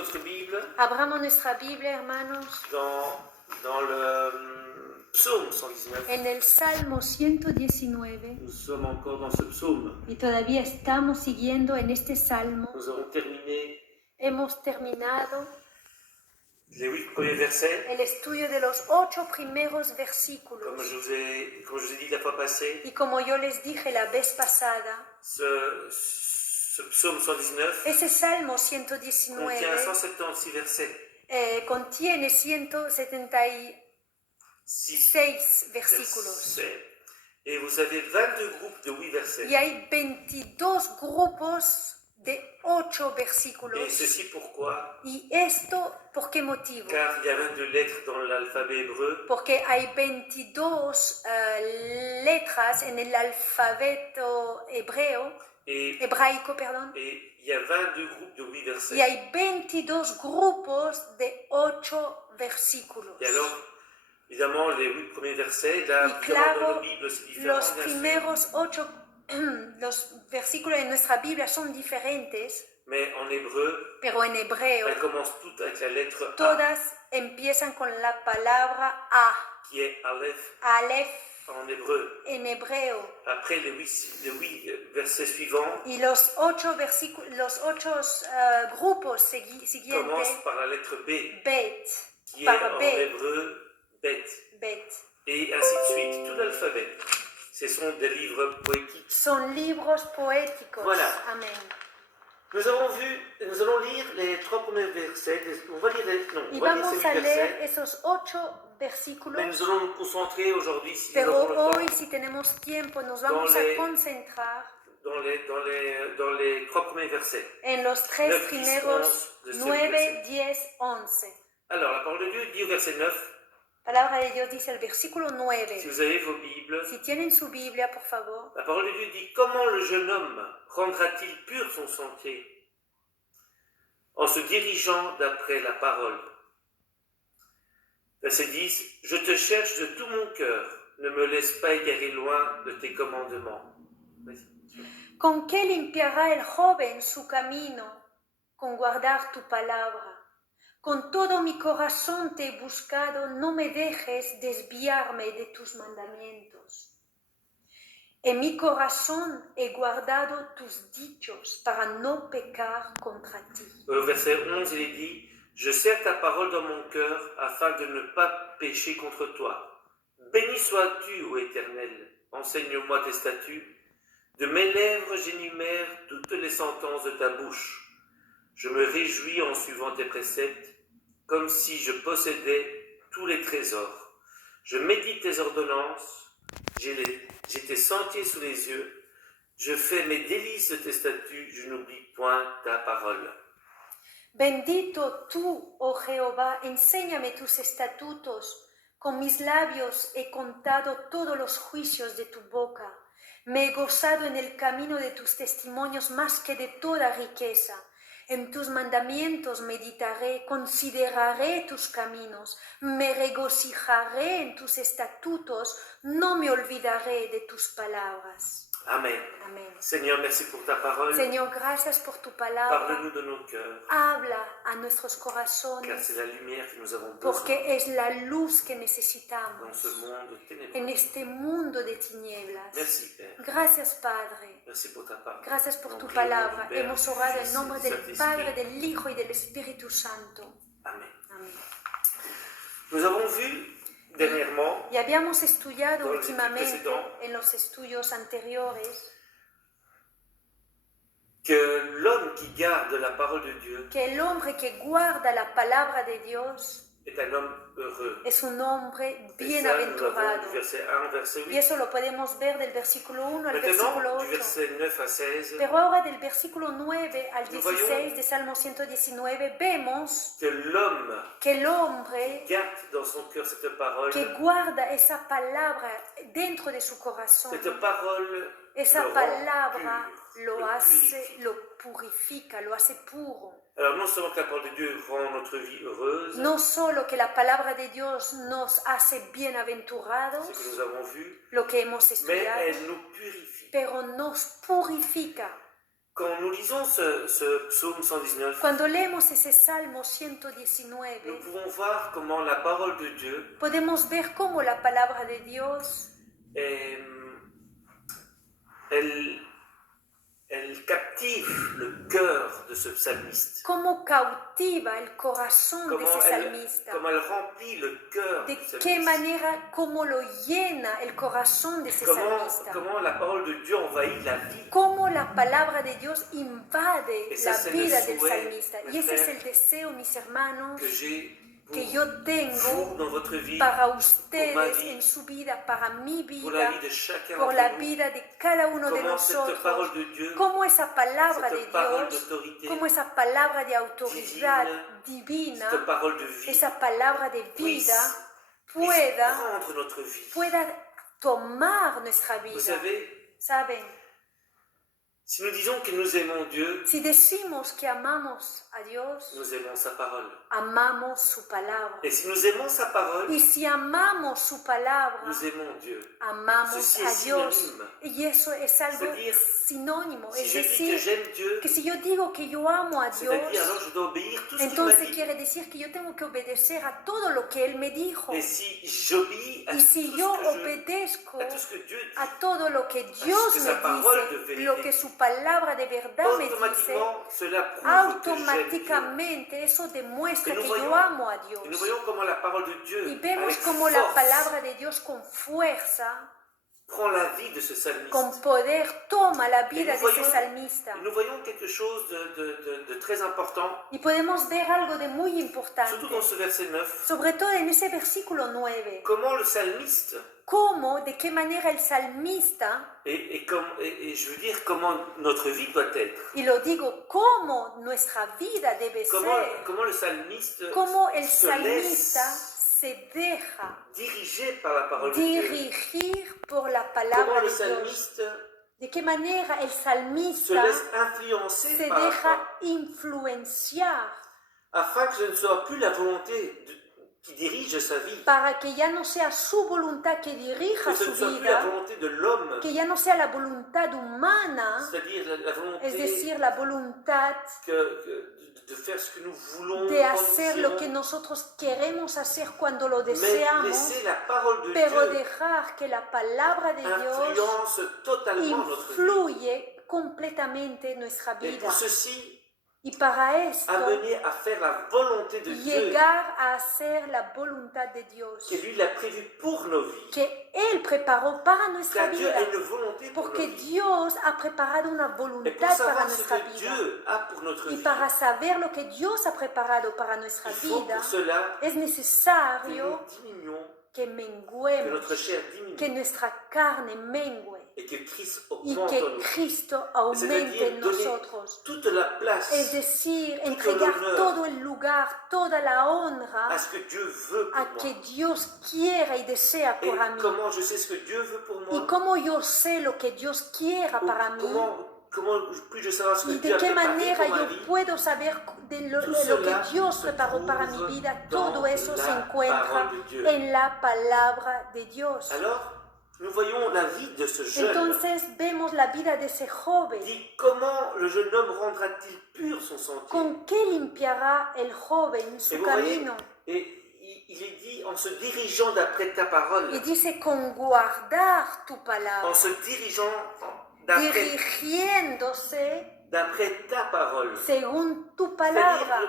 notre Bible Abramos nuestra Biblia, hermanos, dans le psaume 119. en el Salmo 119. Nous sommes encore dans ce psaume. Y todavía estamos siguiendo en este Salmo. Nous avons terminé Hemos terminado les 8 premiers versets. el estudio de los 8 primeros versículos. Comme je vous ai dit la fois passée, Y como yo les dije la vez pasada, ce psaume 119 ese Salmo contient 119 176 versets. contiene 176 versículos. Et vous avez 22 groupes de 8 versets. Y hay 22 grupos de 8 versículos. Et ceci pourquoi? ¿Y esto por qué motivo? Car il y a 22 lettres dans l'alphabet hébreu. Porque hay 22 letras en el alfabeto hebraico, perdón. Et il y a 22 groupes de 8 versets. Y hay 22 grupos de 8 versículos. Et alors, évidemment, les 8 premiers versets, là, Y claro, dans nos Bibles, c'est différent. los primeros 8 los versículos de nuestra Biblia son diferentes, Mais en hébreu, pero en hebreo elles commencent toutes avec la lettre A, todas empiezan con la palabra A, qui est Aleph Aleph en hébreu. en hebreo. Après les 8 versets suivants, Y los 8 grupos siguientes, commencent par la lettre B, Bet, qui est par en B, hébreu Bet. Bet. Et ainsi de suite, tout l'alphabet. Ce sont des livres poétiques. Son libros poéticos. Voilà. Amén. Nous allons lire les 3 premiers versets. On va lire Y on va lire vamos ces a 8 leer versets. esos 8 versículos. Mais nous allons nous concentrer aujourd'hui, si nous Pero avons le hoy, temps, si tenemos tiempo, nos vamos a concentrar dans les 3 premiers versets. en los 3 9, 10, primeros 11 de ce 9, verset. 10, 11. Alors, la parole de Dieu dit au verset 9, Palabra de Dios dice el versículo si 9. vous avez vos Bibles, Si tienen su Biblia, por favor. la parole de Dieu dit, comment le jeune homme rendra-t-il pur son sentier en se dirigeant d'après la parole? Verset 10, je te cherche de tout mon cœur, ne me laisse pas égarer loin de tes commandements. ¿Con qué limpiará el joven su camino? Con guardar tu palabra. Con todo mi corazón te he buscado, no me dejes desviarme de tus mandamientos. En mi corazón he guardado tus dichos para no pecar contra ti. Au verset 11, il est dit, je serre ta parole dans mon cœur afin de ne pas pécher contre toi. Béni sois-tu, ô Éternel, enseigne-moi tes statuts. De mes lèvres j'énumère toutes les sentences de ta bouche. Je me réjouis en suivant tes préceptes, comme si je possédais tous les trésors. Je médite tes ordonnances, j'ai tes sentiers sous les yeux. Je fais mes délices de tes statuts, je n'oublie point ta parole. Bendito tú, oh Jehová, enséñame tus estatutos. Con mis labios he contado todos los juicios de tu boca. Me he gozado en el camino de tus testimonios más que de toda riqueza. En tus mandamientos meditaré, consideraré tus caminos, me regocijaré en tus estatutos, no me olvidaré de tus palabras. Amen. Amén. Seigneur, merci pour ta parole. Señor, gracias por tu palabra. Parle-nous de nos cœurs, Habla a nuestros car corazones, c'est la lumière que nous avons besoin porque es la luz que dans necesitamos ce monde ténébreux. en este mundo de tinieblas. Merci, Père. Gracias, Padre. Merci pour ta parole. Gracias por tu Nous prions palabra. au nom du Père, Hemos orado du en Fils nombre et du del Saint-Esprit. Padre, del Hijo y del Espíritu Santo. Amen. Amén. Nous avons vu dernièrement Y habíamos estudiado Dans les últimamente précédents, en los estudios anteriores que l'homme qui garde la parole de Dieu que el hombre que guarda la palabra de Dios est un homme heureux. es un hombre Et ça, nous l'avons bienaventurado. du verset 1 au verset Y 8. eso lo podemos ver del versículo 1 al versículo Maintenant, 8. du verset 9 à 16, Pero ahora del versículo 9 al Nous 16 de Salmo 119 vemos que l'homme que el hombre garde dans son cœur cette parole, que guarda esa palabra dentro de su corazón, cette parole esa le rend palabra pur, lo le hace, purifie. lo purifica, lo hace puro. Alors non seulement que la parole de Dieu rend notre vie heureuse, No solo que la palabra de Dios nos hace ce bienaventurados, que nous avons vu, lo que hemos mais estudiado, elle nous purifie. pero nos purifica. Quand nous lisons ce psaume 119, Cuando leemos ese Salmo nous 119, pouvons voir comment la parole de Dieu podemos ver cómo la palabra de Dios elle captive le cœur de ce psalmiste. cómo cautiva el corazón de ese salmista. Comment elle remplit le cœur De du qué psalmiste. manera, cómo lo llena el corazón de ese salmista. Comment la parole de Dieu envahit la vie. Cómo la palabra de Dios invade Et ça, la c'est vida le del souhait, salmista. mes Y ese es frères, el deseo, mis hermanos, Que j'ai pour que yo vous tengo dans votre vie, para pour ma ustedes vie, en su vida, para mi pour la vida, vie de chacun por la d'entre nous. vida de cada uno de Comment cette nosotros. parole de Dieu, Cómo esa palabra de cette parole Dios, d'autorité, cómo esa palabra de autoridad divina, cette parole de vie, esa palabra de vida puisse pueda prendre notre vie. tomar nuestra Vous vida. savez, ¿Saben? si nous disons que nous aimons Dieu, Si decimos que amamos a Dios, nous aimons sa parole. amamos su palabra. Et si nous aimons sa parole, Y si amamos su palabra, nous aimons Dieu. amamos Ceci a est Dios. synonyme. Y eso es algo C'est-à-dire, sinónimo. Si Es je dis que decir, j'aime Dieu, que si yo digo que yo amo a Dios, c'est-à-dire alors je dois obéir tout ce qu'il m'a entonces dit. quiere decir que yo tengo que obedecer a todo lo que Él me dijo. Et si j'obéis à Y tout si ce yo que obedezco à tout ce que Dieu dit, a todo lo que Dios que me sa parole de dice, vérité, lo que su palabra de verdad me dice, automatiquement cela prouve que j'aime Dieu. automáticamente eso demuestra Et nous que yo voyons- amo a Dios. Et nous voyons comment la parole de Dieu, Y vemos avec como la force, palabra de Dios con fuerza, prend la vie de ce psalmiste. con poder, toma la vida nous de ese voyons- salmista. Et nous voyons quelque chose de très important, Y podemos ver algo de muy importante, surtout dans ce verset 9, sobre todo en ese versículo 9. comment le psalmiste, Cómo, de qué manera el salmista, et je veux dire comment notre vie doit être, y lo digo, cómo nuestra vida debe comment ser, le psalmiste cómo el se salmista laisse se deja dirigé par la parole de Dieu. dirigir por la Comment palabra le de Dios. psalmiste De qué manera el se salmista laisse influencer se par la deja parole, influenciar afin que ce ne soit plus la volonté qui dirige sa vie, para que ya no sea su voluntad que dirija que ce su ne soit plus la vida, volonté de l'homme, que ya no sea la voluntad humana, c'est-à-dire la volonté es decir, la voluntad de faire ce que nous voulons, de hacer comme lo nous que désirons, nosotros queremos hacer cuando lo mais deseamos, laisser la parole de pero Dieu dejar que la palabra de Dios influence totalement notre vie. influye completamente nuestra Et vida. pour ceci, Y para esto, amener à faire la volonté de Dieu, llegar a hacer la voluntad de Dios, que lui l'a prévu pour nos vies. que Él preparó para nuestra Car Dieu vida, a une volonté pour nos porque vies. Dios ha preparado una Et pour voluntad para savoir ce nuestra que vida. Dieu a pour notre Y vie, para saber lo que Dios ha preparado para nuestra il faut vida, pour cela es que nous necesario diminuions, que que menguemos, notre chair diminue que nuestra carne mengue et que Christ y augmente en que nous. Cristo aumente en donner nosotros. toute la place Es decir, entregar l'honneur todo el lugar, toda la à honra ce que Dieu veut pour a moi. que Dios quiera y desea Et para mí. comment je sais ce que Dieu veut pour Y moi? como yo sé lo que Dios quiera Ou para mí, comment puis-je savoir ce que y Dieu de a qué préparé manera pour ma yo vie? puedo saber de lo Tout que cela Dios se preparó para mi trouve vida, dans todo eso se la encuentra parole de Dieu. en la palabra de Dios. Alors, nous voyons la vie de ce jeune. Entonces vemos la vida de ese joven. Dit comment le jeune homme rendra-t-il pur son sentier? ¿Con qué limpiará el joven Et su vous voyez, camino? et il est dit en se dirigeant d'après ta parole, Y dice con guardar tu palabra, en se dirigeant d'après dirigiéndose ta parole. según tu C'est-à-dire, palabra.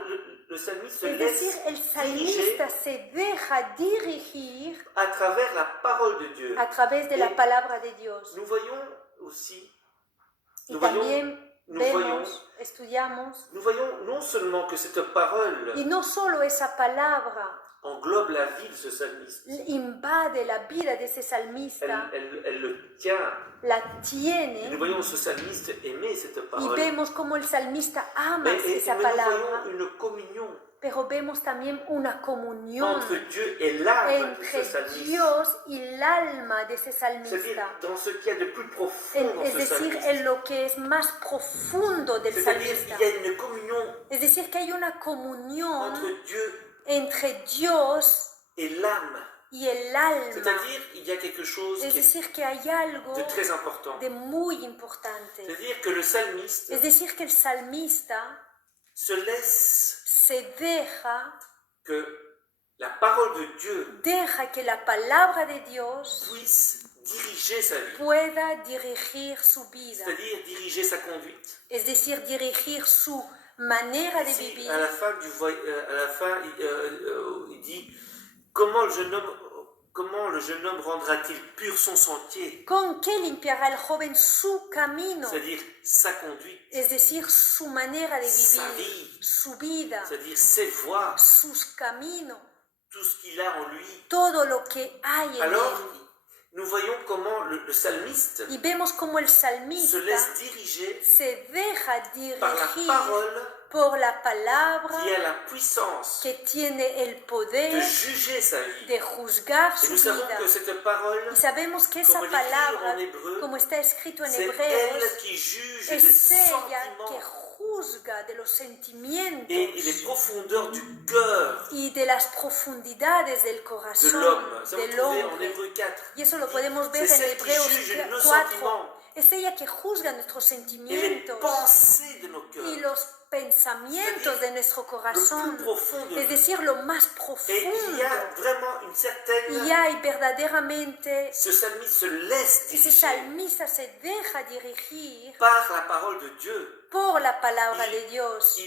le psalmiste se Es decir, laisse el diriger salmista se deja dirigir à travers la parole de Dieu. a través de la palabra de Dios. Nous voyons aussi, Y nous voyons, también estudiamos, nous voyons non seulement que cette parole y no solo esa palabra englobe la vie de ce psalmiste, invade la vida de ese salmista, elle le tient. la Et nous tiene, voyons ce psalmiste aimer cette y parole. vemos como el salmista ama Mais esa nous palabra, voyons une communion pero vemos también una comunión entre Dieu et l'âme de ce entre psalmiste. Dios y el alma de ese C'est-à-dire salmista. dans ce qu'il y a de plus profond dans Es ce decir, psalmiste. en lo que es más profundo del C'est-à-dire salmista. qu'il y a une communion Es decir, que hay una comunión entre Dieu entre Dios et l'âme y el alma. C'est-à-dire, il y a quelque chose Es qui est decir, que hay algo de très important. de muy importante. C'est-à-dire que le psalmiste Es decir, que el salmista se laisse se deja que la parole de Dieu que la palabra de Dios puisse diriger sa vie, pueda dirigir su vida, c'est-à-dire diriger sa conduite. es decir, dirigir su manera de Ici, vivir. à la fin, il dit comment le jeune homme rendra-t-il pur son sentier, ¿Con qué limpiará el joven su camino? c'est-à-dire sa conduite, Es decir, su manera de sa vivir, vie, su vida, c'est-à-dire ses voies, sus caminos, tout ce qu'il a en lui. todo lo que hay en Alors, él. nous voyons comment le psalmiste Y vemos como el se salmista laisse diriger se deja par la dirigir parole por la palabra qui a la puissance que tiene el de poder juger sa vie. de juzgar Et su nous savons vida. que cette parole, Y sabemos que esa como el écrit palabra, en hébreu, como está escrito en c'est Hebreos, elle qui juge des es ella que sentiments juzga de los sentimientos et les profondeurs du cœur y de las profundidades del de corazón l'homme. Ça vous del trouvez en hombre. Hébreu 4. Y eso lo podemos ver C'est en celle qui Hebreos juge nos 4. sentiments Es ella que juzga nuestros et les sentimientos pensées de nos y cœurs. los pensamientos de nuestro Le corazón, plus profond de es nous. decir, lo más Et il y profundo. a vraiment une certaine... Y hay verdaderamente, Ce psalmiste se laisse ese diriger salmista se deja dirigir par la parole de Dieu. por la palabra Il- de Dios.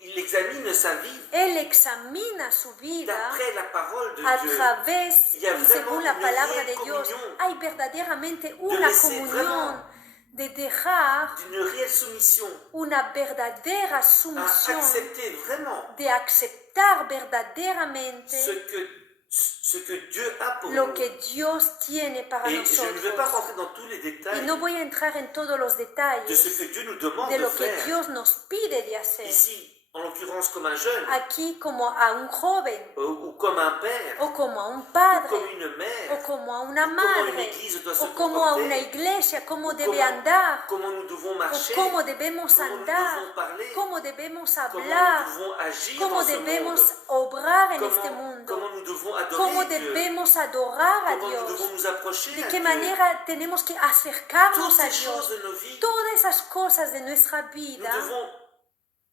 Il examine sa vie Él examina su vida d'après la parole de a Dieu. través Il y a y según vraiment la une palabra réelle de Dios. communion. Hay verdaderamente una laisser comunión vraiment de dejar D'une réelle soumission una verdadera à sumisión, accepter vraiment de aceptar verdaderamente ce que Dieu a pour lo nous. que Dios tiene para Et je ne vais pas nosotros. rentrer dans tous les Y détails no voy a entrar en todos los de detalles ce que Dieu nous demande de de lo que faire. Dios nos pide de hacer. Ici, en l'occurrence comme un jeune, Aquí como a un joven, ou comme un père, o como a un ou padre, comme une mère, o como a una comment une madre, église doit se o como a una comporter, iglesia, cómo debe comment, andar, comment nous devons o marcher, cómo debemos comment nous andar, devons parler, cómo debemos comment hablar, nous devons agir cómo dans ce debemos monde, obrar en este comment mundo, nous devons cómo adorer Dieu, debemos adorar a comment nous devons Dios, nous approcher de à qué Dieu. manera tenemos que Toutes acercarnos a ces choses Dios. de nos vies, Todas esas cosas de nuestra vida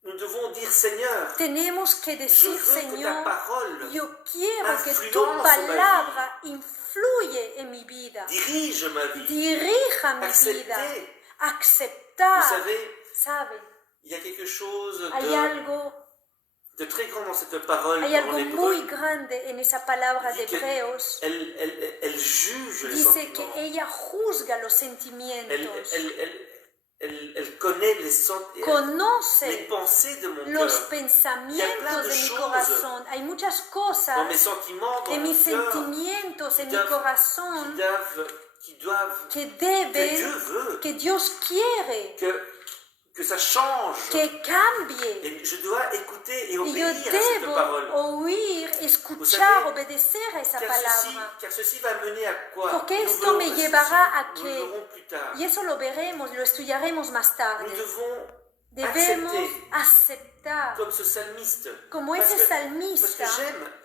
nous devons dire Seigneur, tenemos que je decir, veux que ta Señor, parole yo quiero que tu influence ma vie. palabra influye en mi vida, dirige ma vie. dirija mi vida, Accepter. Vous aceptar. savez, ¿Sabe? il y a quelque chose Hay algo, de très grand dans cette parole hay en algo hébreu. muy grande en esa palabra de Dit que Hebreos. Elle juge les Dice sentiments. que ella juzga los sentimientos, Elle connaît les conoce pensées de mon los cœur. pensamientos de mi choses corazón. Hay muchas Dans cosas mes sentiments, dans en mon mis cœur, sentimientos, en mi doivent- corazón, qui doivent, que que Dieu deben, veut, que Dios quiere que ça change. que cambie. Et je dois écouter et Y yo obéir à cette debo parole. oír, escuchar, Vous savez, obedecer a esa Car palabra. ceci va mener à quoi? Porque Nous esto me verrons llevará ceci, a nous que- le verrons plus tard. Y eso lo veremos, lo estudiaremos más tarde. Nous devons Debemos accepter, aceptar, comme ce psalmiste. como Parce ese que salmista,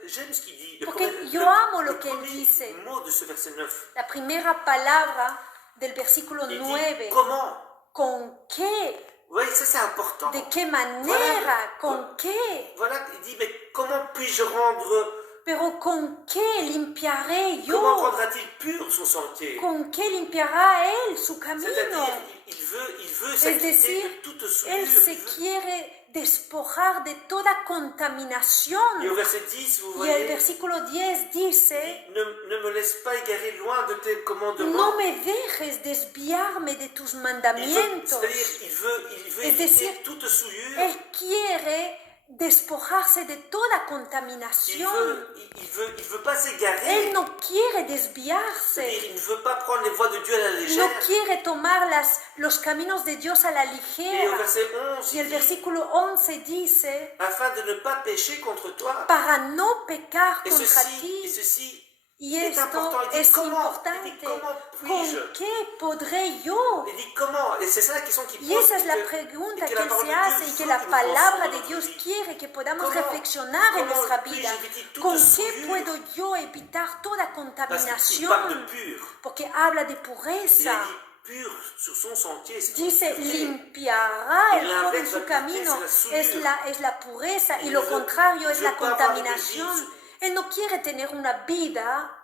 j'aime ce qu'il dit. Le Porque premier- yo le- amo lo le que él premier dice. mot de ce verset 9. la primera palabra del versículo Il 9. dit comment? ¿Con qué? Oui, ça c'est important. ¿De qué manera? ¿Con qué? Voilà, il dit, mais comment puis-je rendre, Pero ¿con qué limpiaré comment yo? rendra-t-il pur son sentier? ¿Con qué limpiará él su camino? C'est-à-dire, il veut s'acquitter decir, de toute Él souillure. se Il veut- quiere despojar de toda Et au contaminación. verset 10, vous Y el voyez, versículo 10 dice, ne me laisse pas égarer loin de tes commandements. no me dejes desviarme de tus mandamientos. C'est-à-dire, il veut Es éviter decir, toute souillure. Él quiere despojarse de toda Il contaminación. veut pas s'égarer. Él no quiere desviarse. C'est-à-dire, il ne veut pas prendre les voies de Dieu à la No légère. quiere tomar los caminos de Dios a la Et au ligera. verset 11, Y el il dit, versículo 11 dice, afin de ne pas pécher contre toi. para no pecar Et contra ceci, ti. et ceci Y est esto important. Il dit es comment, importante. ¿Con qué podré yo? Il dit comment, et c'est ça la question qu'il pose. Y esa es la pregunta que él se hace y que la palabra de Dios quiere que podamos reflexionar en nuestra vida. ¿Con qué puedo yo evitar toda contaminación? Porque habla de pureza. Sur son sentier, dice, limpiará el joven su camino, es la pureza, y lo contrario es la contaminación. Él no quiere tener una vida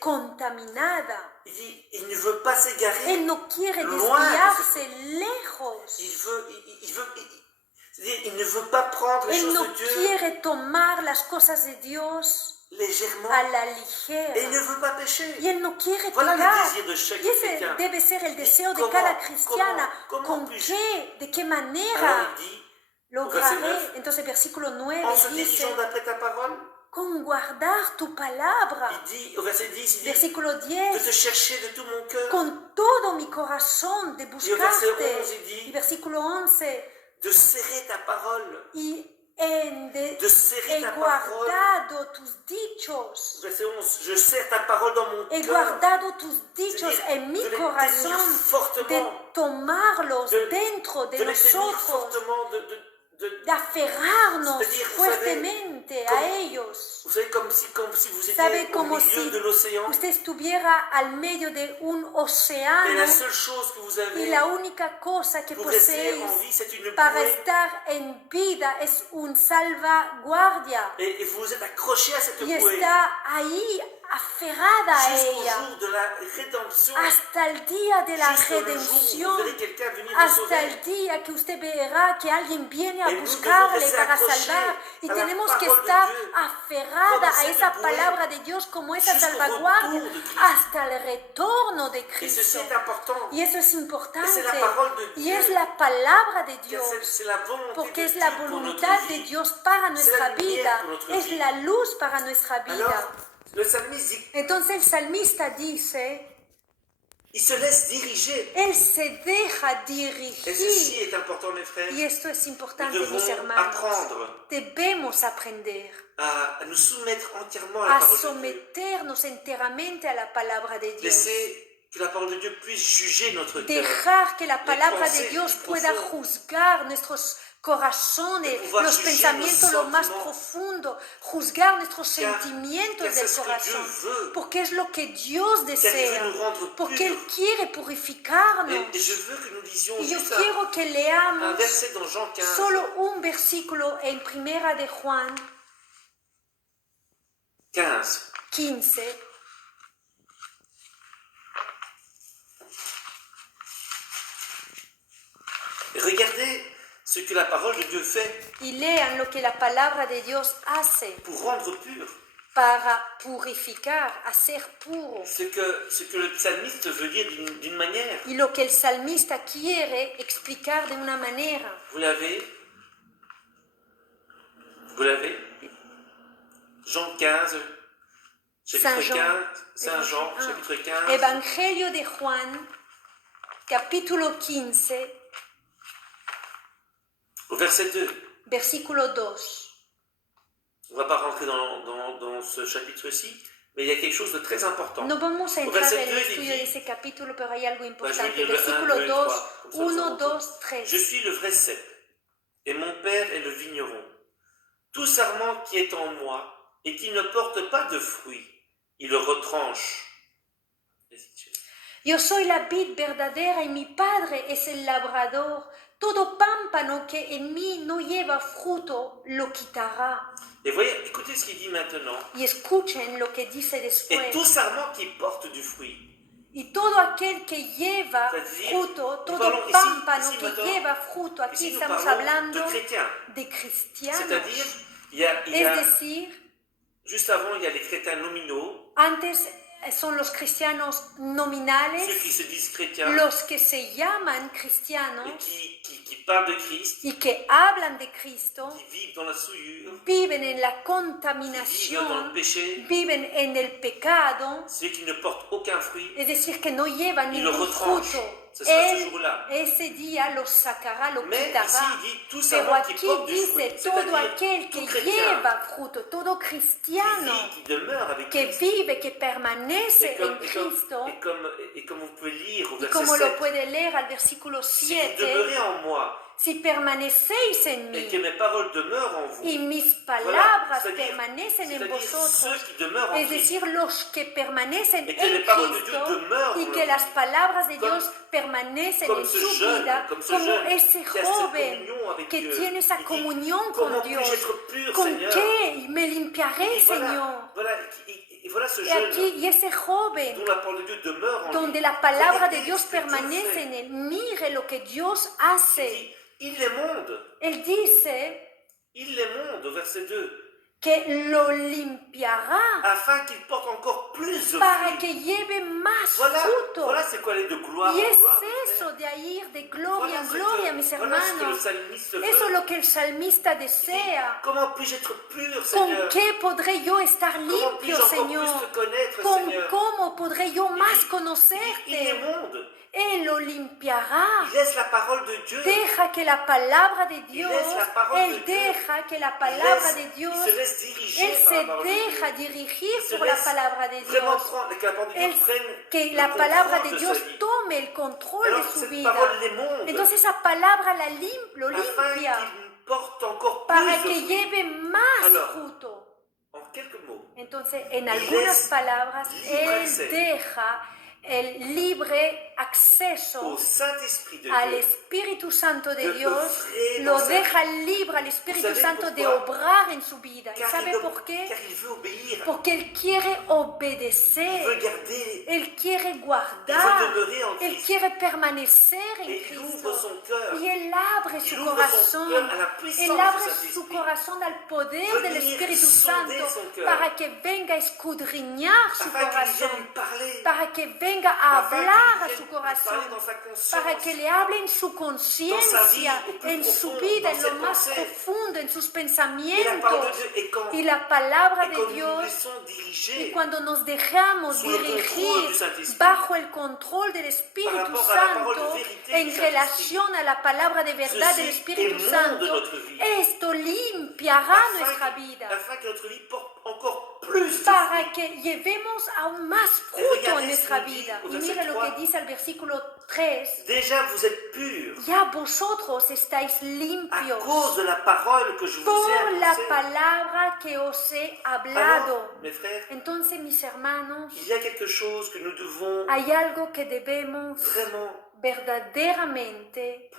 contaminada. Él no quiere desviarse lejos. Él no quiere tomar las cosas de Dios a la ligera. Y él no quiere pecar. Y ese debe ser el deseo de cada cristiana. ¿Con qué? ¿De qué manera lograré? Entonces versículo 9 dice, con guardar tu palabra. Versículo 10, con todo mi corazón de buscarte. Y versículo 11, de serrer ta parole. Y he guardado tus dichos. Verset 11, je serre ta parole dans mon cœur. He guardado tus dichos en mi corazón, de tomarlos dentro de nosotros, de aferrarnos fuertemente a ellos. Vous savez, comme si vous étiez au milieu de l'océan. Usted estuviera al medio de un océano. Et la seule chose que vous avez y la única cosa que poseéis para estar en vida es un salvaguardia. Et vous êtes accroché à cette y está ahí aferrada a ella hasta el día de la redención, hasta el día que usted verá que alguien viene a buscarle para salvar, y tenemos que estar aferrada a esa palabra de Dios como esa salvaguardia hasta el retorno de Cristo. Y eso es importante, y es la palabra de Dios, porque es la voluntad de Dios para nuestra vida, es la luz para nuestra vida. Entonces el salmista dice, il se laisse diriger. Él se deja dirigir. Et ceci est important, mes frères. Y esto es importante, mis hermanos. Debemos aprender à nous soumettre entièrement à la parole de Dieu. Someternos enteramente a la palabra de Dios. Laisser que la parole de Dieu puisse juger notre cœur. Dejar que la palabra de Dios pueda juzgar nuestros corazones, los pensamientos lo más profundo, juzgar nuestros sentimientos del corazón, porque es lo que Dios desea, porque Él quiere purificarnos. Y yo quiero que leamos solo un versículo en Primera de Juan 15. Regardez ce que la parole de Dieu fait. Y lean lo que la palabra de Dios hace pour rendre pur. Para purificar, hacer puro. Ce que le psalmiste veut dire d'une manière. Y lo que el salmista quiere explicar de una manera. Vous l'avez? Jean 15, chapitre 15, Saint Jean, chapitre 15. Evangelio de Juan, capítulo 15. Au verset 2. Versículo 2. On ne va pas rentrer dans ce chapitre-ci, mais il y a quelque chose de très important. No vamos a entrar en el estudio de ese capítulo, pero hay algo importante. Versículo 2, 1, 2, 3. Je suis le vrai cep, et mon père est le vigneron. Tout sarment qui est en moi, et qui ne porte pas de fruits, il le retranche. Yo soy la vid verdadera y mi padre es el labrador. Todo pámpano que en mí no lleva fruto lo quitará. Et voyez, écoutez ce qu'il dit maintenant. Y escuchen lo que dice después. Et tout sarment qui porte du fruit. Y todo aquel que lleva fruto, todo pámpano que lleva fruto, aquí estamos hablando de cristianos. C'est-à-dire, es decir, juste avant, il y a les chrétiens nominaux. Antes son los cristianos nominales, ceux qui se disent chrétiens, los que se llaman cristianos, et qui parlent de Christ, y que hablan de Cristo, qui vivent dans la souillure, viven en la contaminación, vivent dans le péché, viven en el pecado, ceux qui ne portent aucun fruit, es decir, que no llevan ningún fruto, ce sera ce jour-là. ese día lo sacará, lo Mais ici, quitará. il dit tout Pero savoir qui aquí porte du fruit, dice todo c'est-à-dire aquel tout que chrétien lleva fruto, todo qui cristiano vit, qui demeure avec que Christ. vive, que permanece Et en Cristo, comme vous pouvez lire au y verset como lo 7, puede leer al versículo si vous 7, demeurez en moi si permanecéis en et mí que mes paroles demeurent en vous, y mis voilà, palabras c'est-à-dire permanecen en ceux vosotros, qui demeurent en es Christ, decir, los que permanecen et que les en paroles de Dieu Cristo demeurent y en que leur las vie. palabras de Comme- Dios permanecen comme en ce su jeune, vida, comme ce como jeune ese qui a cette joven communion avec que Dieu. tiene esa Il dit, comunión comment con puis-je Dios. être pur, ¿Con Seigneur? qué me Il limpiaré, dit, Señor? Et voilà ce Y jeune aquí, y ese joven dont la parole de Dieu demeure en donde lui. la palabra de Regardez Dios ce que Dieu permanece fait. en él. Mire lo que Dios Il hace. dit, il les monde. Él dice Il les monde, au verset 2, que lo limpiará afin qu'il porte encore plus de para fruits. que lleve más Voilà, fruto. voilà c'est quoi aller de gloire Y en es gloire. mes frères. eso de ir de gloria Voilà en ce gloria, que- mis voilà ce que le hermanos. psalmiste Eso veut. es lo que el salmista Il dit, desea. comment puis-je être pur, ¿Con Seigneur? qué podré yo estar Comment limpio, puis-je encore Señor? plus te connaître, ¿Con Seigneur? cómo podré yo Il más dit, il les conocerte? monde. Él lo limpiará. Il laisse la parole de Dieu. Deja que la palabra de Dios, laisse la parole de Él Dieu. deja que la Il palabra de Dios, se laisse diriger Él par la se parole de Dieu. deja dirigir Il se por la laisse palabra de vraiment Dios. prendre, que la parole de Dieu Él- prenne Que le la palabra contrôle de de Dios sa vie. tome el control Alors de su cette vida. parole les monde, Entonces esa palabra lo afin limpia qu'il porte encore para plus de que fruits. lleve más Alors, fruto. En quelques mots, Entonces, en y algunas laisse palabras, libre Él acceso deja el libre acceso au Saint-Esprit de al Dieu, Espíritu Santo de de Dios, œuvrer lo dans sa deja vie. libre al Espíritu savez Santo de pourquoi? obrar en su vida. ¿Y car sabe il, por qué? car il veut obéir, Porque Él quiere il obedecer, veut garder, Él quiere il veut guardar, demeurer en Él Christ. quiere permanecer en Et il ouvre Cristo. son cœur, Y Él abre il su ouvre son corazón, cœur à la Él puissance abre du su Saint-Esprit. corazón al poder del Venir Espíritu sonder Santo son cœur. para que venga a escudriñar su afin qu'il vienne corazón, lui parler, para que venga a afin qu'il hablar a vienne su lui parler corazón, dans sa conscience, para que le hable en su Dans conciencia, sa vie, au plus en su profond, vida, dans en lo ses más pensées. profundo, en sus et la parole de pensamientos. Dieu, Y la palabra et de quand nous nous Dios, laissons y diriger cuando nos dejamos sous le contrôle dirigir du Saint-Esprit, bajo el control del Espíritu rapport à la parole de Santo, vérité en du Saint-Esprit, relación a la palabra de verdad del ceci Espíritu émonde Santo, notre vie, esto limpiará nuestra vida afin que notre vie porte encore plus de para fruits. que llevemos aún más Et fruto regardez en nuestra ce qu'il dit vida. au Y verset mire lo 3. que dice el versículo 3. Déjà, vous êtes purs Ya vosotros estáis à limpios cause de la parole que je vous por ai la annoncée. palabra que os he hablado. Alors, mes frères, Entonces, mis hermanos, il y a quelque chose que nous devons hay algo que debemos vraiment verdaderamente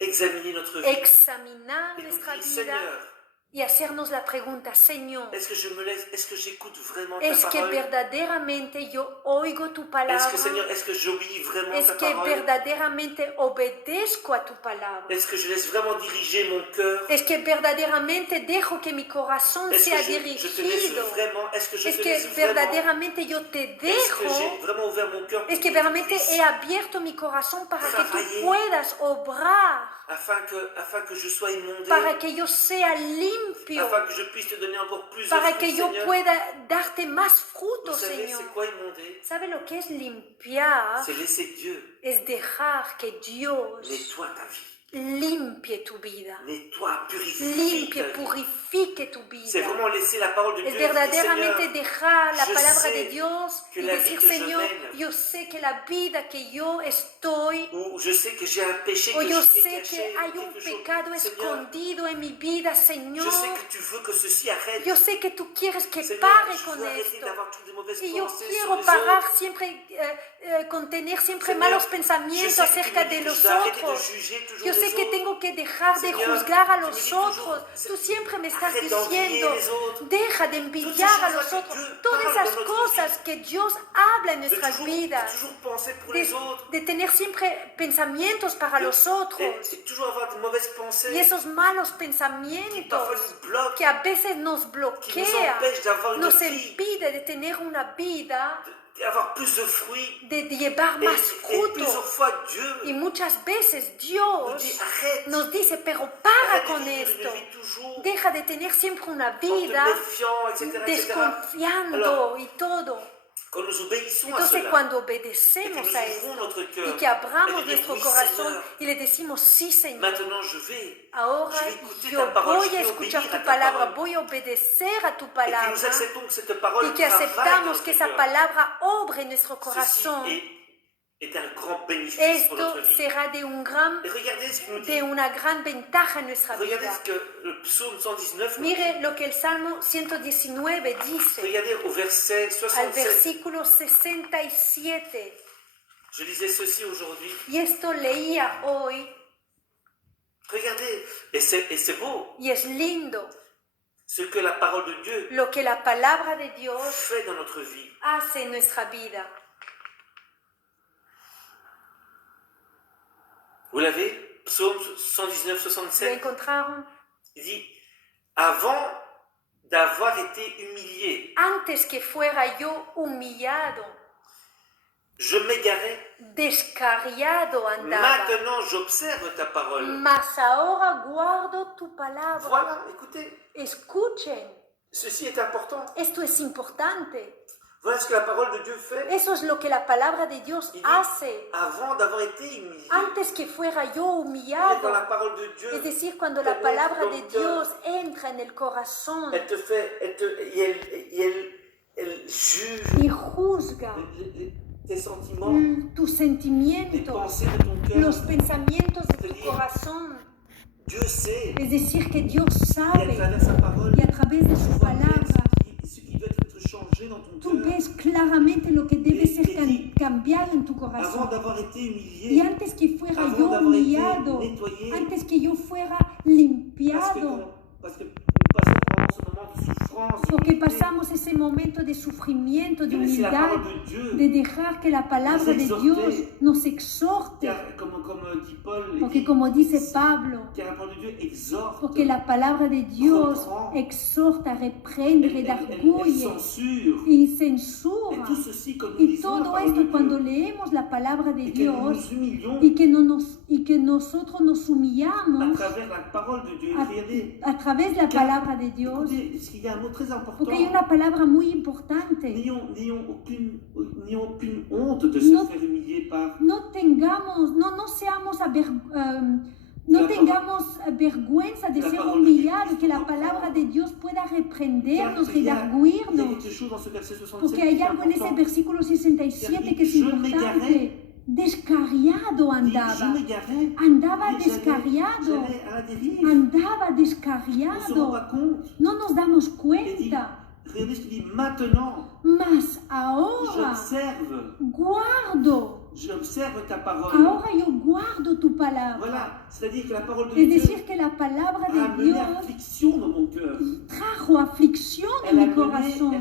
examiner notre vie examinar et nous nuestra dire, vida Seigneur, y hacernos la pregunta, Señor, est-ce que je me laisse, est-ce que j'écoute vraiment ta ¿es que parole? verdaderamente yo oigo tu Est-ce palabra? que, Seigneur, est-ce que j'obéis vraiment ¿Es ta que parole? verdaderamente obedezco a tu palabra? Est-ce que je laisse vraiment diriger mon cœur? ¿Es que verdaderamente dejo que mi corazón Est-ce sea que je te laisse dirigido? vraiment? Est-ce que je ¿Es te que laisse vraiment? verdaderamente yo te Est-ce que dejo? j'ai vraiment ouvert mon cœur Es pour que que verdaderamente tu puisses, he abierto mi corazón para que Travailler. tú puedas obrar, afin que je sois immondé, para que yo sea limpio, afin que je puisse te donner encore plus de para fruits, que yo Seigneur? pueda darte más Vous frutos, savez, Señor. c'est quoi immonder? ¿Sabe lo que es limpiar? C'est laisser Dieu Es dejar que Dios nettoie ta vie, limpie tu vida, nettoie, purifie limpie, ta vie. purifique tu C'est vida. vraiment laisser la parole de Es Dieu et dire, verdaderamente Seigneur, dejar la je palabra sais de Dios que y la decir, vie que je Señor, mène, yo sé que la vida que yo estoy, ou je sais que j'ai un péché o que yo je t'ai sé caché, que hay ou un quelque chose. pecado Seigneur, escondido en mi vida, je Señor. sais que tu veux que ceci arrête. Yo sé que tú quieres que Seigneur, pare je con veux arrêter esto. d'avoir toutes les mauvaises Y yo pensées sur quiero les parar autres. siempre, con tener siempre Seigneur, malos je pensamientos sais que tu acerca me de dis que los je dois arrêter de otros. juger toujours Yo les sé que autres. tengo que dejar de Seigneur, juzgar a tu me los dis toujours, otros. Tú siempre me estás arrête d'envier diciendo, les autres. deja de envidiar a los Toutes ces otros. choses que Dieu Todas parle esas dans notre cosas que Dios habla en De nuestras toujours vidas. penser pour les autres. De tener siempre pensamientos para los otros. Et toujours avoir de mauvaises pensées Y esos malos qui parfois pensamientos nous bloquent, que a veces nos qui nous bloquean, empêchent d'avoir une nos vie, impide de tener una vida, d'avoir plus de fruits. de llevar más Et fruto. plusieurs fois, Dieu Y muchas veces nous Dios dit arrête, nos dice, pero para arrête con de vivre esto. une vie toujours Deja de tener siempre una en te vida méfiant, etc. etc. desconfiando y todo. Quand nous obéissons à Entonces cela, cuando et que obedecemos nous a ouvrons esto notre y cœur, que abramos et de dire, nuestro oui, corazón Seigneur, y le decimos, sí, Señor, maintenant je vais ahora écouter yo ta parole, voy je a vais escuchar obéir à tu ta palabra, parole. voy a obedecer a tu Et que nous palabra acceptons que cette parole y que travaille dans aceptamos notre que esa cœur. palabra obre en nuestro Ceci corazón. est un grand bénéfice pour Esto notre vie. será de regardez ce qu'il nous dit. de una gran ventaja en nuestra Regardez vida. ce que le psaume 119 nous Mire dit. lo que el Salmo 119 dice Regardez au verset al 67. versículo 67. Je lisais ceci aujourd'hui. Y esto leía hoy Regardez, et c'est beau y es lindo ce que la parole de Dieu lo que la palabra de Dios fait dans notre vie. hace en nuestra vida. Vous l'avez? Psaume 119, ¿Lo 67. encontraron? Il dit, avant d'avoir été humilié, Antes que fuera yo humillado, je m'égarais. descarriado andaba, Maintenant, j'observe ta parole. mas ahora guardo tu palabra. Voilà, écoutez, Escuchen, ceci est important. esto es importante. Voilà ce que la parole de Dieu fait. Eso es lo que la palabra de Dios Il dit, hace. avant d'avoir été humilié. Antes que fuera yo Quand humillado, la parole de Dieu, es decir, cuando la penetre palabra dans de le cœur, Dios entra en el corazón elle te fait, elle juge y juzga tes sentiments, tus tes sentimientos, pensées de ton cœur. los pensamientos de tu corazón. Dieu sait, Es decir, que Dios et à sabe travers sa parole, y a través de su tu vois bien palabra ce qui doit être changé dans ton tú cœur. ves claramente lo que debe ser cambiado en tu Avant corazón. d'avoir été Y humilié, antes que fuera avant yo d'avoir été humillado, nettoyé, antes que yo fuera parce que limpiado, nous passons pendant ce moment de souffrance, porque d'humilité, pasamos ese momento de sufrimiento, de de laisser la humildad, parole de Dieu, de dejar que la palabra de Dios nos exhorte, car, comme dit Paul, il porque dit, como dice Pablo, car la parole de Dieu exhorte, porque la palabra de Dios reprend, exhorta, reprende, elle redarguye censure, y et censura. tout ceci quand nous Y lisons la todo parole de esto cuando Dieu, leemos la palabra de et que nous Dios nous humilions y que nosotros nos à humillamos travers la parole de Dieu. Regardez, a través de la palabra de Dios, écoutez, parce qu'il y a un mot très important. porque hay una palabra muy importante. N'ayons aucune honte de se faire humilier par No tengamos, no seamos no tengamos vergüenza de ser humillados, que la palabra de Dios pueda reprendernos, il y a redarguirnos, quelque chose dans ce verset 67 porque qui hay est algo en ese important. versículo 67 que es Je importante. Descarriado Il dit, je andaba, m'égarais, andaba il dit, descarriado, j'allais à la dérive. andaba On ne se rend descarriado. pas compte. No nos damos Il dit, cuenta, regardez ce qu'il dit, maintenant, mas ahora j'observe ta parole. ahora yo guardo tu palabra. Voilà, c'est-à-dire que la parole de Es Dieu decir, que la palabra a de amené Dios affliction dans mon cœur. trajo aflicción en mi corazón.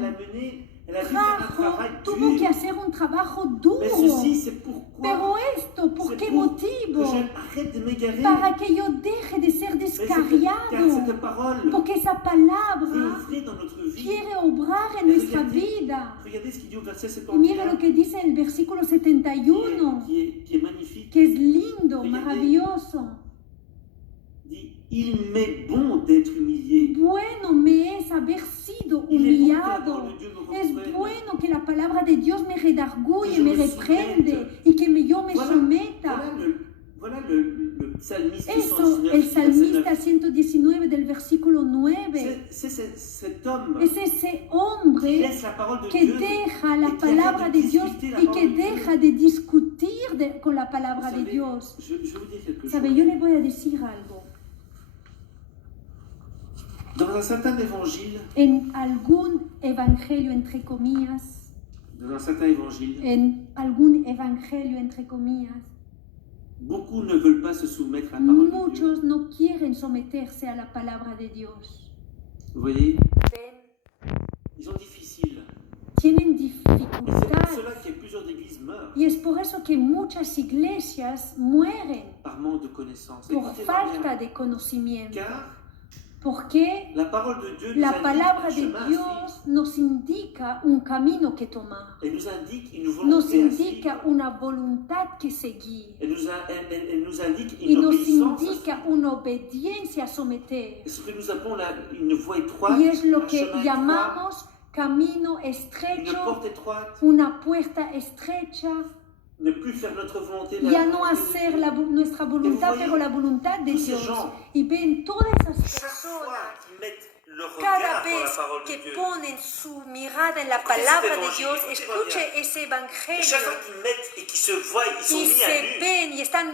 Elle a dû faire un travail Tuvo que dur. hacer un trabajo duro. Mais ceci, c'est pourquoi Pero esto, ¿por c'est qué pour motivo? que j'arrête de m'égarer. Para que yo deje de ser Car descarriado. cette parole Porque esa veut palabra ouvrir dans notre vie. quiere obrar en nuestra vida. Regardez ce qu'il dit au verset Y mira lo 71, que dice el versículo 71, qui est magnifique. que es lindo, Regardez. maravilloso. Il dit, il m'est bon d'être humilié. Bueno me es haber sido Il est bon que la humillado. parole de Dieu me Es reprenne. bueno que la palabra de Dios me redarguye, Que me je me reprende someta. y que yo me Voilà. someta. Voilà le psalmiste Eso, 119, el verset salmista 9. 119 del versículo 9. C'est cet homme Es ese qui hombre laisse la parole de que Dieu deja la et qui palabra arrête de de Dios discuter la y que parole de Dieu. deja de discutir con la Vous palabra de savez, Dios. je vais vous dire quelque ¿Sabe? chose. Yo le voy a decir algo. Dans un certain évangile, En algún evangelio, entre comillas, dans un certain évangile, entre comillas, beaucoup ne veulent pas se soumettre à la parole de Dieu. muchos no quieren someterse a la palabra de Dios. Vous voyez, Ven, ils sont difficiles. tienen Et c'est pour dificultad. cela que plusieurs églises meurent Y es por eso que muchas iglesias mueren par manque de connaissances. por Écoutez-moi falta bien, de conocimiento. car Porque la parole de Dieu nous la indique palabra un de chemin à Dios nos indica un camino que tomar. suivre. Elle nous indique une Nos volonté à indica suivre. una voluntad que seguir. Elle nous indique Y une nos obéissance à indica suivre. una obediencia a someter. Et ce que nous appelons une voie étroite, Y es lo un que chemin étroit, llamamos camino une estrecho, porte étroite, una puerta estrecha, ne plus faire notre volonté, ya no hacer nuestra voluntad, voyez, pero la voluntad de tous ces Dios. gens, Y ven todas esas chaque fois personas, qu'ils mettent leur cada regard dans la vez parole de que Dieu, ponen su mirada en la Écoutez palabra cet de évangile, Dios, écoutez-moi escuche bien. ese et chaque evangelio fois qu'ils mettent et qu'ils se voient, ils sont y mis à se nu, ven y están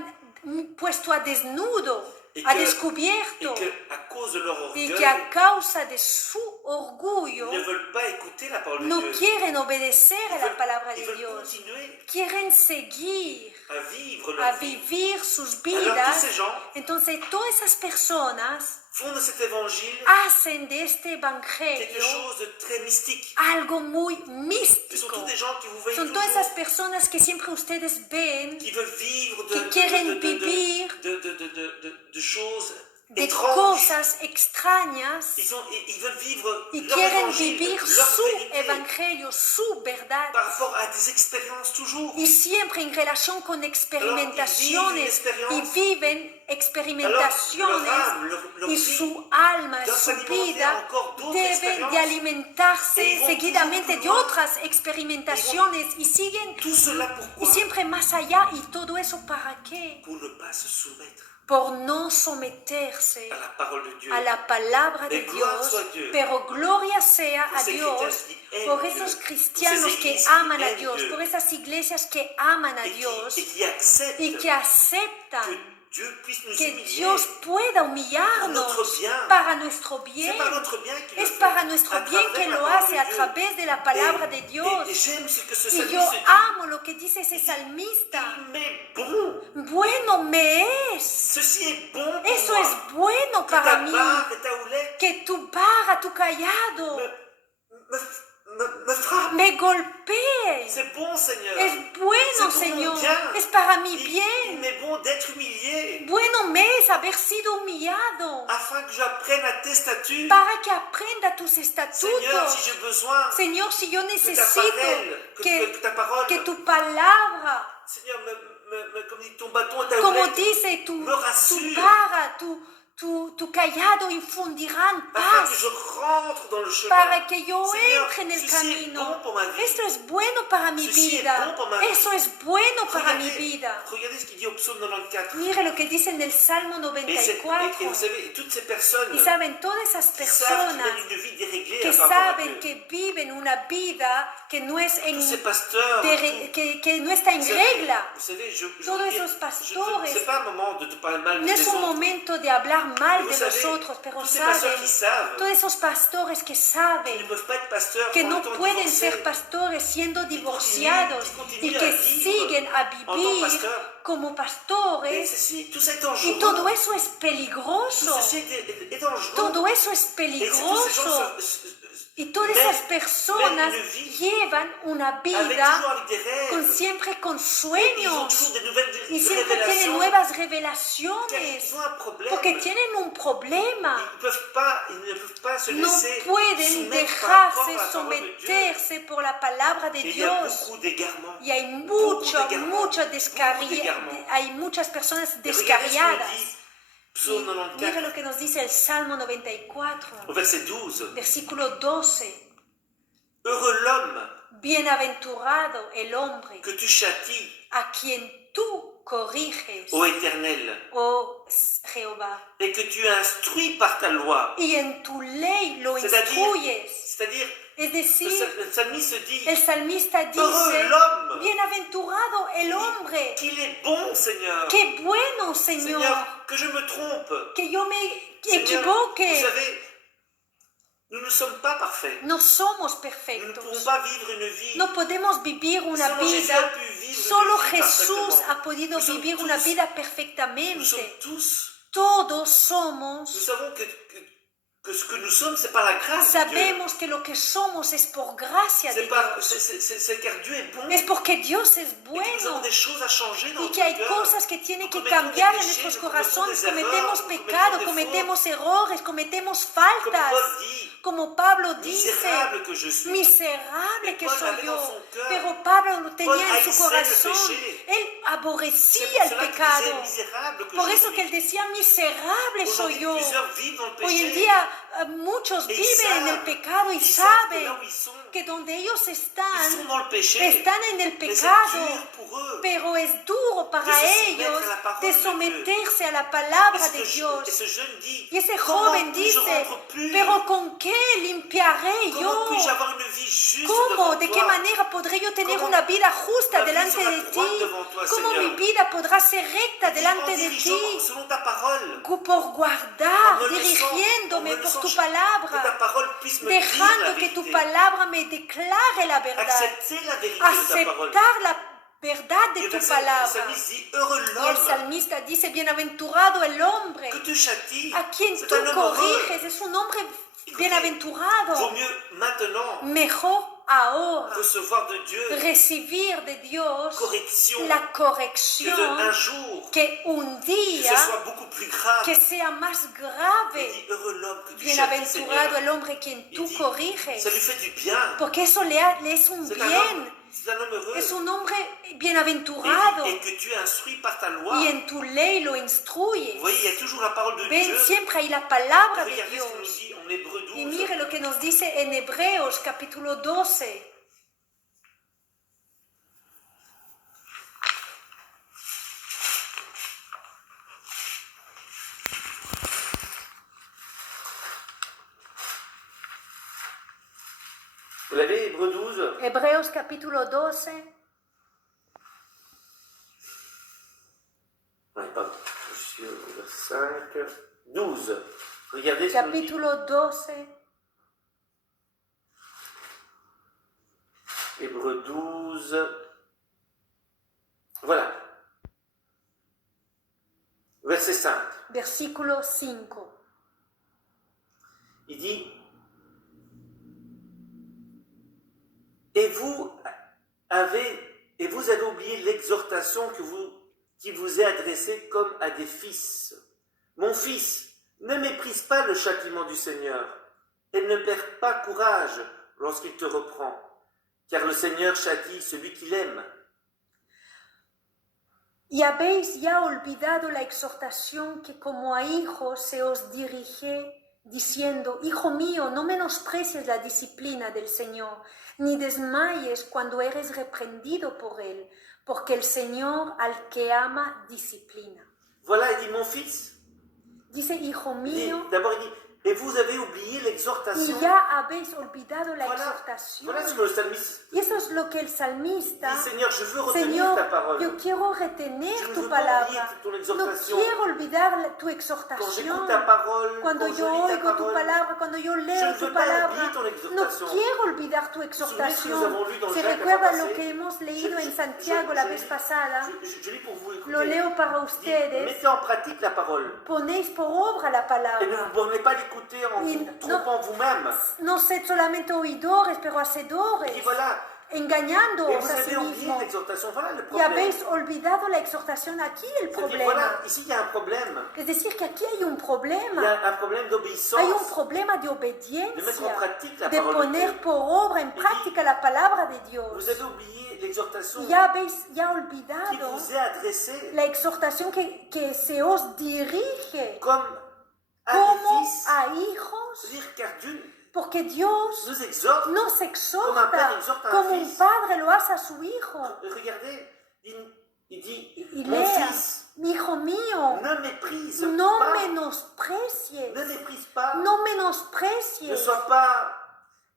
puestos a desnudo, et a que, descubierto, à cause de leur y orgueil, que a causa de su orgullo ils ne veulent pas écouter la parole de no Dieu. quieren obedecer a la palabra Ils de veulent Dios, continuer quieren seguir à vivre a leur vie. vivir sus Alors tous vidas. ces gens Entonces todas esas personas font de cet évangile hacen de este quelque evangelio chose de très mystique. algo muy Ce sont místico. tous des gens qui vous voyez Son todas esas toujours, personas que siempre ustedes ven, qui veulent vivre que quieren vivir de choses de étranges. cosas extrañas Ils veulent vivre y leur quieren évangile, vivir leur su vérité, evangelio, su verdad, par rapport à des expériences toujours. y siempre en relación con experimentaciones, y Alors, viven leur experimentaciones, âme, leur y vie su alma, doit su s'alimenter vida encore d'autres deben expériences. de alimentarse Et ils vont seguidamente toujours de plus loin. otras experimentaciones y siguen Tout cela y pourquoi? siempre más allá. ¿Y todo eso para qué? Pour ne pas se soumettre Por no someterse à la parole de Dieu. a la palabra de Mais gloire Dios, soit a Dieu. pero gloria sea Por a ces Dios chrétiens qui aiment por Dieu. esos Por cristianos ces que églises aman qui a aiment Dios, Dieu. por esas iglesias que aman a Et Dios qui acceptent y que aceptan que Dieu puisse nous que humilier. Dios pueda Pour humillarnos notre bien. para nuestro bien. C'est par notre bien qu'il le Es fait. para nuestro À bien travers que la lo parole hace de a Dieu. través de la palabra de Dios. Et j'aime ce que ce Y yo psalmiste dit. amo lo que dice ese salmista. Il m'est bon. Bueno me es. Ceci est bon pour Eso moi. es bueno Que para ta mí. barre et ta houlette Que tu barra, tu callado me frappent. me golpeen. C'est bon, Seigneur. Es bueno, C'est pour mon Señor. bien. Es para mi Il bien. m'est bon d'être humilié Bueno me es haber sido humillado afin que j'apprenne à tes statuts. para que aprenda tus Seigneur, estatutos. si j'ai besoin Señor, si yo que ta necesito parole, que ta parole, que tu palabra, Seigneur, comme dit ton bâton et ta como houlette, dice tu me rassure. barra, tu callado infundirán afin que paz je rentre dans le chemin. para que yo Seigneur, entre en el ceci est bon camino. pour ma vie. Esto es bueno para mi Ceci est vida. bon pour ma vie. Eso es bueno para mi Regardez, vida. regardez ce qu'il dit au psaume 94. Mire lo que dice en el Salmo Et vous 94. savez, toutes ces personnes Y saben, todas esas qui savent qu'ils personas mènent une vie déréglée que à par rapport à saben Dieu. que viven una vida que no es en Tous ces pasteurs, que no está en regla. vous savez, Todos esos pastores. c'est pas un moment de te parler mal No des es un autres. momento de hablar mal Vous de savez, nosotros, pero tous ces pasteurs saben, qui savent todos esos pastores que qu'ils ne saben peuvent pas être pasteurs que en no étant pueden divorcés. ser pastores siendo divorciados continuent y à que vivre siguen a en tant que vivir pasteurs. como Et pastores. ceci, tout ça est Y dangereux. todo eso es Tout peligroso. ceci est dangereux. Todo eso es Et c'est tous ces peligroso. gens Y todas mènent- esas personas mènent une vie llevan una avec vida toujours avec des rêves. con siempre con Ils ont sueños toujours des nouvelles y siempre tienen révélations. nuevas Car revelaciones ils ont un problème. porque tienen un problema. Ils ne peuvent pas se No laisser pueden soumettre par rapport à dejarse la parole de Dieu. someterse por la palabra de Et il y a Dios. beaucoup d'égarements. Y hay hay muchas personas Et regardez ce que descarriadas. nous dit Y Psaume mira 94, lo que nos dice el Salmo 94, au verset 12. versículo 12. Heureux l'homme Bienaventurado el hombre que tu châties, a quien tú corriges, ô Éternel, oh Jehová, et que tu instruis par ta loi. y en tu ley lo C'est-à-dire, instruyes. c'est-à-dire Es decir, le psalmiste dit, el salmista heureux dice, l'homme, bienaventurado el hombre, qu'il est bon, Seigneur. qué bueno, Señor, Seigneur, que je me trompe. que yo me Seigneur, vous equivoque. savez, nous ne sommes pas parfaits. No somos Nous ne perfectos. pouvons pas vivre une vie. No podemos vivir una Solo Jésus a vida. pu vivre Solo une vie Jesús parfaitement. ha podido Nous sommes vivir tous- una vida Nous sommes perfectamente. tous, Todos nous somos. savons que ce que nous sommes, c'est par la grâce de Dieu. Sabemos que lo que somos es por gracia de C'est par, Dios. c'est car Dieu est bon. Es porque Dios es Et que nous avons bueno. des choses à changer dans Y notre que hay cœur. cosas que tienen que Cometemos cambiar des en péchés, nuestros nous corazones. cometemos des Cometemos erreurs, pecados, nous cometemos errores, cometemos Comme faltas. Paul dit, Como Pablo dice, misérable que je suis. miserable que Paul soy l'avait dans yo. son cœur. Pero Pablo lo Paul tenía en su haïssait le corazón. péché. Él C'est aborrecía pour el cela qu'il pecado. disait misérable que Por je eso suis. que él decía, miserable soy Aujourd'hui, yo. plusieurs vivent dans le Hoy en péché. día muchos Et ils viven en el savent, pecado y ils savent que saben là où ils sont donde ellos dans están le péché. están en el Mais c'est pecado, dur pour eux. pero es duro para de se soumettre ellos a la parole de de someterse a la Et palabra de Dios. ce jeune dit, Y ese comment joven puis-je dice, rendre pur? pero ¿con qué limpiaré Comment puis-je yo? avoir une vie juste ¿Cómo? devant ¿De toi? qué manera podré yo tener ¿Cómo una vida justa ma vie delante sera de droite ti? devant toi, ¿Cómo Seigneur? mi vida podrá ser recta Il dit, delante en de dirigeant ti? selon ta parole, Por guardar, en me dirigiéndome laissant por tu que ta palabra, parole puisse me dire la dejando que tu vérité. palabra me declare la verdad, Accepter la vérité de ta parole. aceptar la verdad de Et tu le palabra. psalmiste dit, heureux Y el l'homme salmista dice, bienaventurado el hombre que tu châties. a quien C'est tú un homme heureux. corriges, es un hombre Vaut bienaventurado. mieux maintenant Mejor ahora recevoir de Dieu recibir de Dios correction la que de un corrección jour que un que ce día soit beaucoup plus grave. que sea más Il grave. dit heureux l'homme que tu châties, Bienaventurado Seigneur. el hombre quien Il tú dit, corriges, ça lui fait du bien. porque eso le es un C'est bien, un homme heureux. es un hombre Et bienaventurado que tu es instruit par ta loi. y en tu ley lo Vous instruyes. voyez, il y a toujours la parole de Ven, Dieu. siempre hay la palabra de Regardez ce qu'il nous Dios. dit en Hébreu Y 12. mire lo que nos dice en Hebreos capítulo 12. Vous l'avez, Hébreu 12? Hebreos capítulo 12. Ouais, pardon. Je suis au verset 5. 12. Regardez ce qu'il nous dit. Capítulo 12. Hébreu 12. Voilà. Verset 5. Versículo 5. Il dit, et vous avez oublié l'exhortation qui vous est adressée comme à des fils. Mon fils, ne méprise pas le châtiment du Seigneur et ne perds pas courage lorsqu'il te reprend, car le Seigneur châtie celui qu'il aime. Y habéis ya olvidado la exhortación que como a hijos se os dirige, diciendo, Hijo mío, no menosprecies la disciplina del Señor, ni desmayes cuando eres reprendido por Él, porque el Señor al que ama disciplina. Voilà, il dit, mon fils, Dice, Hijo mío, d'abord il dit, et vous avez oublié l'exhortation. y ya habéis olvidado la Voilà, exhortación. voilà ce que le psalmiste Y eso es lo que el salmista, dit, Seigneur, je veux retenir Señor, ta parole. yo quiero retener Je ne tu veux pas oublier palabra, ton no exhortation. quiero olvidar tu Quand exhortación. j'écoute ta parole, Cuando quand je yo lis ta oigo tu parole, palabra, cuando yo je leo ne tu veux pas oublier palabra, ton no exhortation. quiero olvidar tu Vous vous souvenez ce que nous exhortación. avons lu dans ¿Se Jacques recuerda la lo fois que passée? hemos leído en Je- Santiago la vez pasada? Je lis pour vous, écoutez. Lo leo para Il dit, ustedes. mettez en pratique la parole. Ponéis por obra la Et ne palabra. vous bornez pas l'écouter en Y vous no- trompant vous-même. No sed solamente oidores, pero Il hacedores, dit voilà, et engañándoos vous a sí avez oublié mismos. l'exhortation. Voilà le Y problème. habéis olvidado la exhortación. Aquí el C'est-à-dire, problema. voilà, ici il y a un problème. Es decir, que aquí hay un Il y problema. a un problème Hay un d'obéissance. problema de De mettre en obediencia, pratique la de parole de poner Dieu. por obra, en práctica la palabra de Dios. Vous avez oublié l'exhortation Y ya habéis ya qui olvidado vous est adressée la exhortación que se os dirige comme à como des fils. a hijos, C'est-à-dire car Dieu porque Dios nous exhorte. nos Como un exhorta padre exhorta a un como un fils. padre lo hace a su hijo. Regardez, il dit, Y mon lea, fils, hijo mío, ne méprise no pas, menosprecies, ne méprise pas, no ne menosprecies, sois pas,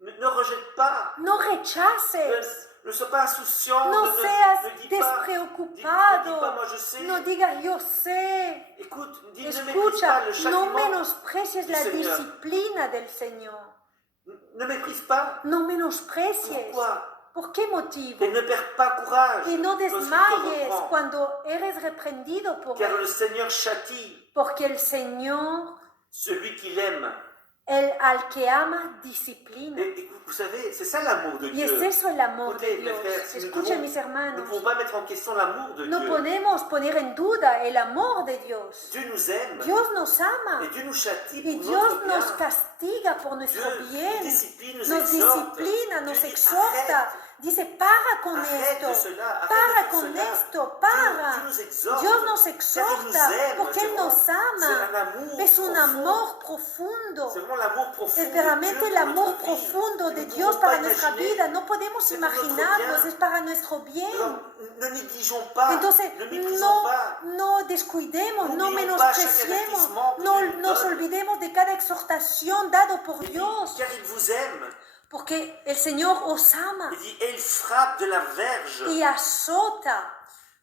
ne rejette pas, no rechaces, ne sois pas insouciant, no ne seas dis pas, ne dis pas, despreocupado, moi je sais, no digas yo sé. écoute, dis, ne méprise Escucha, pas le no châtiment, menosprecies du la Señor. disciplina del Señor. ne méprise pas, No menosprecies. pourquoi? ¿Por qué motivo? Et ne perds pas courage, Y no lorsqu'il te desmayes reprend, cuando eres reprendido por car le él. Seigneur châtie Porque el Señor, celui qu'il aime. al que ama, disciplina. Et vous savez, c'est ça l'amour de Y es Dieu. eso el amor de Écoutez, mes Dios. frères, si nous Escuchen, devons- mis Nous ne hermanos. pouvons pas mettre en question l'amour de No Dieu. podemos poner en duda el amor de Dios. Dieu nous aime Dios nos ama. et Dieu nous châtie Y pour Dios notre bien. nos castiga por nuestro Dieu nous bien. discipline, nous Nos exhorte. disciplina, nos Dieu dit, exhorta. arrête, Dice, para con Arrête de esto, cela, arrête para de con faire cela. esto, para. Dieu nous exhorte, Dios nos car il nous exhorta aime, porque Él tu vois. nos C'est un ama. amour Es un profond. amor profundo. C'est vraiment l'amour profond Es de veramente Dieu el pour amor notre vie. profundo que de nous ne Dios pouvons para pas nuestra imaginer. vida. No podemos C'est pour notre imaginarnos, bien. es para nuestro bien. Alors, ne négligeons pas, Entonces, ne méprisons pas. no descuidemos, no N'oublions pas chaque menospreciemos, avertissement que no Dieu nous nos donne. olvidemos de cada exhortación dado por Il dit, Dios, car il vous aime. porque el Señor os ama Il dit, et il frappe de la verge y azota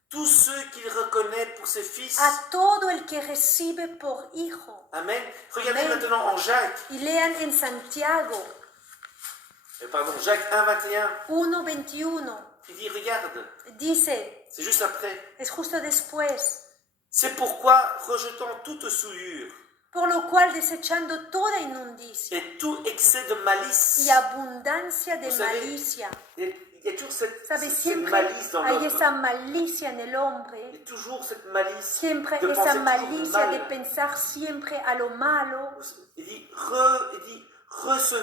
tous ceux qu'il reconnaît pour ses fils. a todo el que recibe por hijo. Amen. Regardez Amen. maintenant en Jacques. Y lean en Santiago Pardon, Jacques 1,21. 1:21, Il dit, regarde, dice, c'est juste après. es justo después, C'est pourquoi, rejetant toute souillure por lo cual desechando toda inmundicia et tout excès de malice, y abundancia de Vous savez, malicia. il y a toujours ¿Sabes? cette Siempre malice dans hay l'homme. esa malicia en el hombre, Il y a toujours cette malice siempre de penser esa toujours le malicia de mal. pensar siempre a lo malo. Il dit, recevez